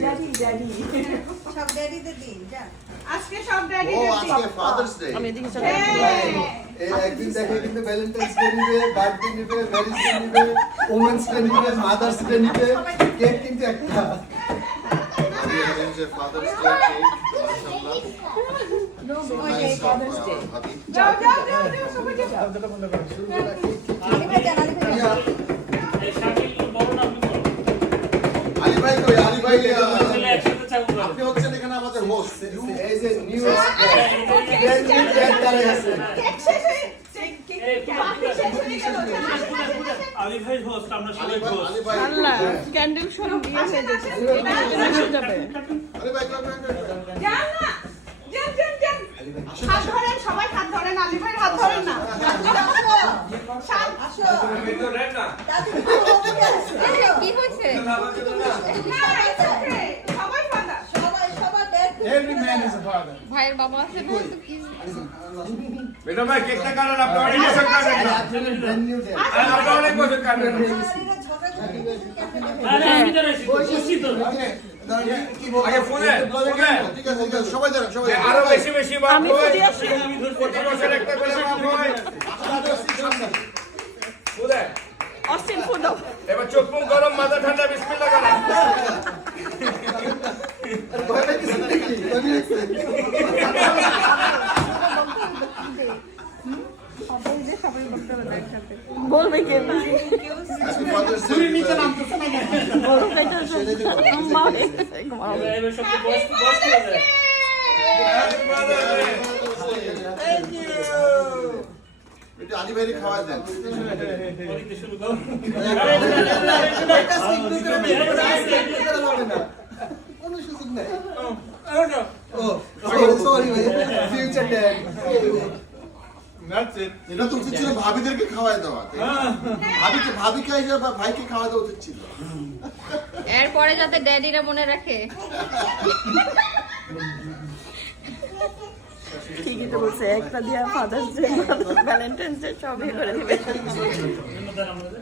Daddy daddy সব ড্যাডিদের দিন যা আজকে সব ড্যাডি ও আজকে ফাদার্স ডে আমি এদিকে চলে এই একদিন দেখে কিন্তু ভ্যালেন্টাইন্স ডে নিবে, বার্থডে নিবে, ম্যারেজ ডে নিবে, ওমেন্স ডে নিবে, মাদার্স ডে নিবে, কেক কিন্তু একটা। আমি এখানে যে ফাদার্স ডে কেক মাশাআল্লাহ ফাদার্স ডে ভাবি যাও যাও যাও যাও সবাই যাও আলী ভাই যান, আলী ভাই যান। এই শাকিল বড় না আপনি বড়? আলী ভাই কই? আলী ভাই চলে একসাথে চাকু করে। আপনি হচ্ছেন এখানে আমাদের হোস্ট। এই যে নিউ কেক শেষ হয়ে কেক শেষ হয়ে গেল আলী ভাই হোস্ট, আমরা সবাই হোস্ট। আলী ভাই আল্লাহ ক্যান্ডেল সব দিয়ে হয়ে যাচ্ছে এটা চলে যাবে আলী ভাই কই? যান না যান যান যান হাত ধরেন সবাই হাত ধরেন আলী ভাই হাত ধরেন না শান্ত আসো রেড না। দাদু কি হয়েছে না it's okay সবাই ফাদা সবাই সবার dad Every man is a father. ভাইয়ের বাবা আছে না তো কি বেটা ভাই কেকটা কাটেন, আপনি অনেক বছর কাটেন। Brand new day. আপনি অনেক বছর কাটেন। আরে আমি তো রয়েছি, বসছি তো। আগে ফোনে ঠিক আছে সবাই দাঁড়ান সবাই দাঁড়ান। আরো বেশি বেশি বাপ আমি হয়। খুঁজে আসি আমি ধরছি। প্রতি বছর একটা করে বাপ হয়। বুঝলে? অস্টিন ফুড দাও এবার চোখ মুখ গরম, মাথা ঠান্ডা, বিসমিল্লাহ করেন। ভয় পাইতেছেন নাকি? আমি বলবে কে না হ্যাপি ফাদার্স ডে। মা ঘুমাও এবার সব বস করে যায়। এটা আলী ভাইরে খাওয়া দেন। পরিতে শুরু করো। কোনো সুযোগ নাই। Oh, সরি ভাই, ফিউচার ড্যাড। that's it. এটা তো উচিত ছিল ভাবিদেরকে খাওয়াই দেওয়া। তাই না? ভাবিকে এসে ভাইকে খাওয়া দেওয়া উচিত ছিল। এরপরে যাতে ড্যাডিরা মনে রাখে ঠিকই তো বলছে একটা দিয়া ফাদার্স ডে ভ্যালেন্টাইন্স ডে সবই করে দিবে ধন্যবাদ আমাদের।